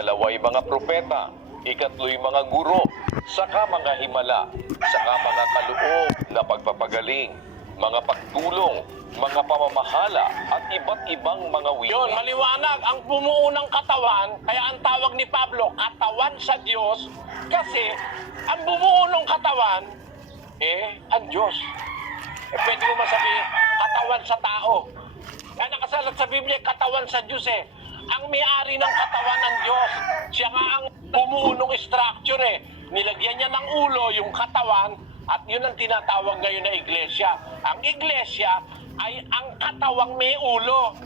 ikalaway mga propeta, ikatlo'y mga guro, saka mga himala, saka mga kaloob na pagpapagaling, mga pagtulong, mga pamamahala at iba't ibang mga wika. Yun, maliwanag. Ang bumuo ng katawan, kaya ang tawag ni Pablo, katawan sa Diyos, kasi ang bumuo ng katawan, ang Diyos. Pwede mo masabihin, katawan sa tao. Kaya nakasalat sa Biblia, katawan sa Diyos Ang may-ari ng katawan ng Diyos. Siya nga ang bumuo ng structure Nilagyan niya ng ulo yung katawan at yun ang tinatawag ngayon na iglesia. Ang iglesia ay ang katawang may ulo.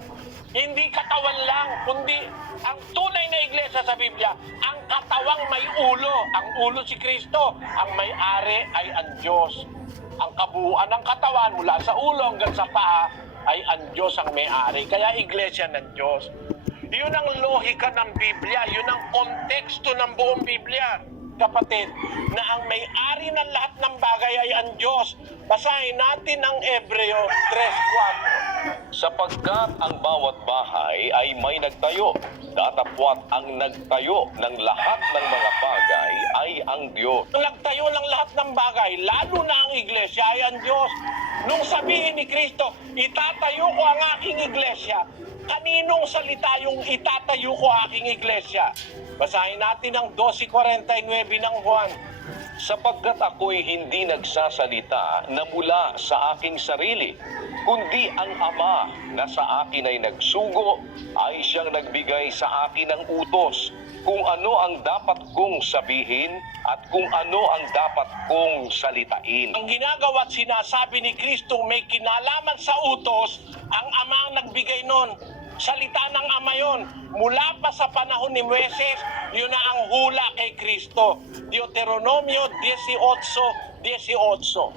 Hindi katawan lang, kundi ang tunay na iglesia sa Biblia, ang katawang may ulo. Ang ulo si Kristo, ang may-ari ay ang Diyos. Ang kabuuan ng katawan mula sa ulo hanggang sa paa ay ang Diyos ang may-ari. Kaya iglesia ng Diyos. Yun ang lohika ng Biblia, yun ang konteksto ng buong Biblia. Kapatid, na ang may-ari ng lahat ng bagay ay ang Diyos. Basahin natin ang Hebreo 3:4. Sapagkat ang bawat bahay ay may nagtayo, datapwat ang nagtayo ng lahat ng mga bagay ay ang Diyos. Ang nagtayo ng lahat ng bagay, lalo na ang iglesia, ay ang Diyos. Nung sabihin ni Kristo, itatayo ko ang aking iglesia, kaninong salita yung itatayo ko aking iglesia? Basahin natin ang 12:49 ng Juan. Sapagkat ako'y hindi nagsasalita na mula sa aking sarili, kundi ang Ama na sa akin ay nagsugo, ay siyang nagbigay sa akin ng utos kung ano ang dapat kong sabihin at kung ano ang dapat kong salitain. Ang ginagawa at sinasabi ni Kristo may kinalaman sa utos, ang Ama ang nagbigay nun. Salita ng Ama yon. Mula pa sa panahon ni Moises, yun na ang hula kay Kristo. Deuteronomio 18:18.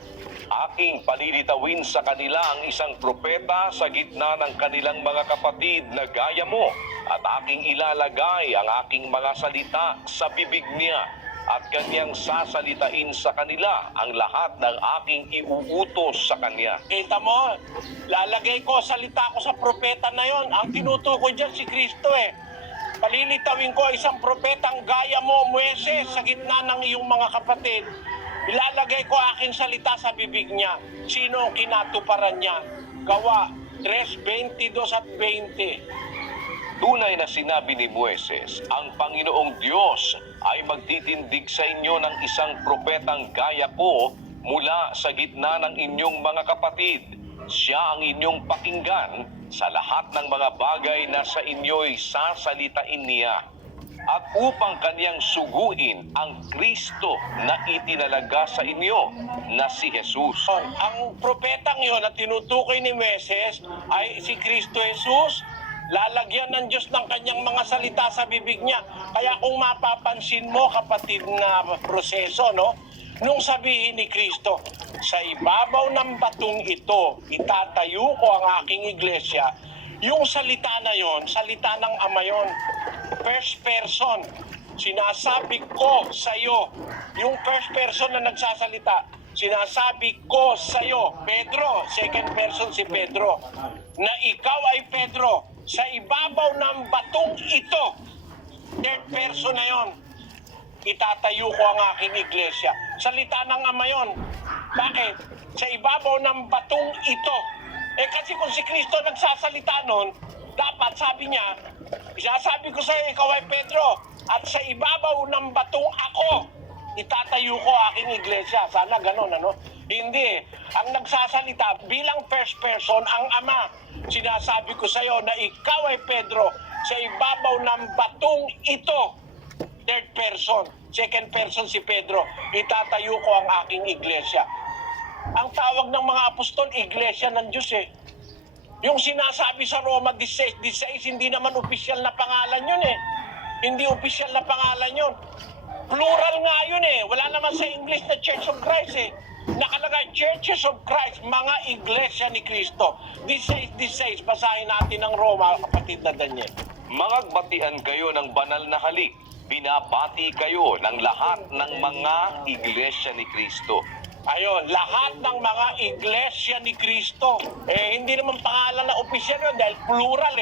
Aking palilitawin sa kanila ang isang propeta sa gitna ng kanilang mga kapatid na gaya mo, at aking ilalagay ang aking mga salita sa bibig niya, at kanyang sasalitain sa kanila ang lahat ng aking iuutos sa kanya. Kita mo, lalagay ko, salita ko sa propeta na yon. Ang tinutukoy dyan si Kristo Palilitawin ko isang propetang gaya mo, Moises, sa gitna ng iyong mga kapatid. Ilalagay ko aking salita sa bibig niya. Sino ang kinatuparan niya? Gawa 3:22 at 20. Tunay na sinabi ni Moises, ang Panginoong Diyos ay magtitindig sa inyo ng isang propetang gaya ko mula sa gitna ng inyong mga kapatid. Siya ang inyong pakinggan sa lahat ng mga bagay na sa inyo'y sasalitain niya. At upang kaniyang suguin ang Kristo na itinalaga sa inyo na si Jesus. Ang propetang yon na tinutukoy ni Moises ay si Kristo Jesus. Lalagyan ng Diyos ng kanyang mga salita sa bibig niya. Kaya kung mapapansin mo, kapatid, na proseso, nung sabihin ni Kristo, sa ibabaw ng batong ito, itatayo ko ang aking iglesia, yung salita na yon, salita ng Ama yon. First person, sinasabi ko sa iyo. Yung first person na nagsasalita, sinasabi ko sa iyo. Pedro, second person si Pedro, na ikaw ay Pedro, sa ibabaw ng batong ito, third person na yon, itatayo ko ang aking iglesia. Salita ng Ama yon. Bakit? Sa ibabaw ng batong ito. Kasi kung si Kristo nagsasalita nun, dapat sabi niya, isasabi ko sa iyo, ikaw ay Pedro, at sa ibabaw ng batong ako, itatayo ko aking iglesia. Sana ganon, Hindi. Ang nagsasalita bilang first person, ang Ama. Sinasabi ko sa iyo na ikaw ay Pedro, sa ibabaw ng batong ito. Third person. Second person si Pedro. Itatayo ko ang aking iglesia. Ang tawag ng mga apostol, iglesia ng Diyos Yung sinasabi sa Roma 16:16, hindi naman opisyal na pangalan yun Hindi opisyal na pangalan yun. Plural nga yun Wala naman sa English na Church of Christ Nakalagay, Churches of Christ, mga iglesia ni Kristo. 16:16, basahin natin ang Roma, kapatid na Daniel. Magagbatian kayo ng banal na halik. Binabati kayo ng lahat ng mga iglesia ni Kristo. Ayun, lahat ng mga iglesia ni Kristo. Hindi naman pangalan na opisyal yun dahil plural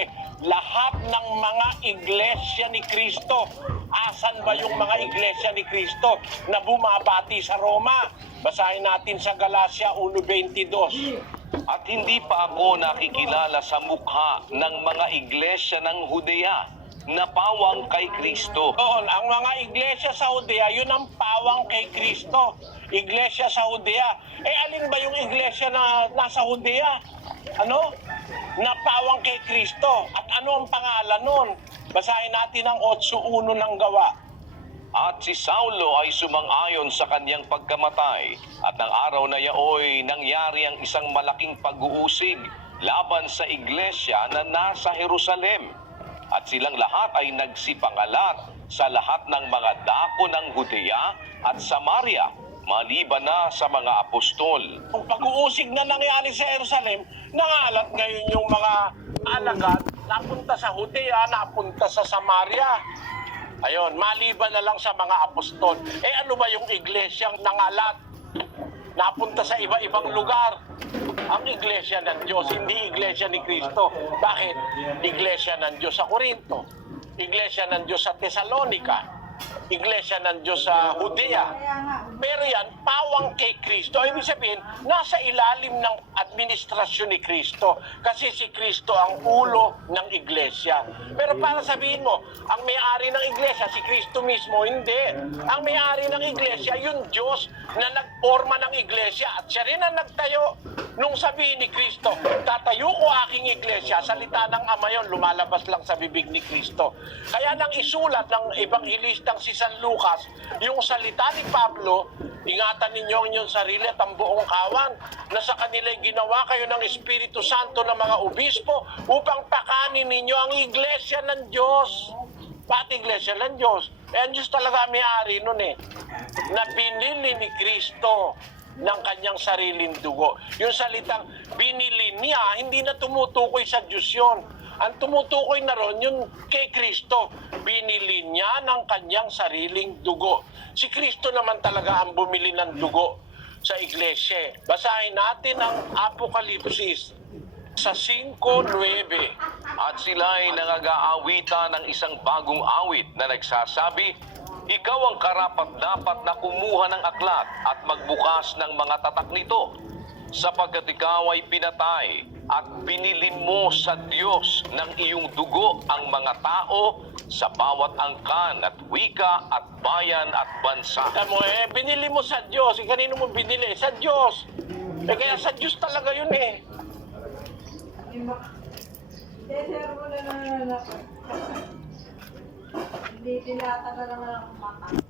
lahat ng mga iglesia ni Kristo. Asan ba yung mga iglesia ni Kristo na bumabati sa Roma? Basahin natin sa Galacia 1:22. At hindi pa ako nakikilala sa mukha ng mga iglesia ng Judea na pawang kay Kristo. Doon, ang mga iglesia sa Judea, yun ang pawang kay Kristo. Iglesia sa Judea. Alin ba yung iglesia na nasa Judea? Ano? Na pawang kay Kristo. At ano ang pangalan nun? Basahin natin ang 8:1 ng Gawa. At si Saulo ay sumang-ayon sa kanyang pagkamatay, at ng araw na yaoy nangyari ang isang malaking pag-uusig laban sa iglesia na nasa Jerusalem. At silang lahat ay nagsipangalat sa lahat ng mga dako ng Judea at Samaria, maliban na sa mga apostol. Kung pag-uusig na nangyari sa Jerusalem, nangalat ngayon yung mga alagad, napunta sa Judea, napunta sa Samaria. Ayun, maliban na lang sa mga apostol. Ano ba yung iglesyang nangalat? Napunta sa iba-ibang lugar. Ang iglesia ng Diyos, hindi iglesia ni Kristo. Bakit? Iglesia ng Diyos sa Corinto. Iglesia ng Diyos sa Thessalonica. Iglesia ng Diyos sa Judea. Pero yan, pawang kay Kristo. Ibig sabihin, nasa ilalim ng administrasyon ni Kristo. Kasi si Kristo ang ulo ng iglesia. Pero para sabihin mo, ang may-ari ng iglesia, si Kristo mismo, hindi. Ang may-ari ng iglesia, yung Diyos na nagporma ng iglesia. At siya rin ang nagtayo. Nung sabihin ni Kristo, tatayo ko aking iglesia, salita ng Ama yun, lumalabas lang sa bibig ni Kristo. Kaya nang isulat ng evangelistang si San Lucas, yung salita ni Pablo, ingatan ninyo ang inyong sarili at ang buong kawan, na sa kanila'y ginawa kayo ng Espiritu Santo ng mga obispo upang pakanin ninyo ang iglesia ng Diyos. Pati iglesia ng Diyos. Ang Diyos talaga may-ari nun na binili ni Kristo ng kanyang sariling dugo. Yung salitang binili niya, hindi na tumutukoy sa Diyos yun. Ang tumutukoy na ron, yung kay Kristo, binili niya ng kanyang sariling dugo. Si Kristo naman talaga ang bumili ng dugo sa iglesia. Basahin natin ang Apokalipsis sa 5:9. At sila ay nangag-aawitan ng isang bagong awit na nagsasabi, ikaw ang karapat-dapat na kumuha ng aklat at magbukas ng mga tatak nito, sapagkat ikaw ay pinatay at binili mo sa Diyos ng iyong dugo ang mga tao sa bawat angkan at wika at bayan at bansa. Alam mo binili mo sa Diyos. Kanino mo binili? Sa Diyos. Kaya sa Diyos talaga yun Desir mo na. Hindi tinatagal naman ang mata.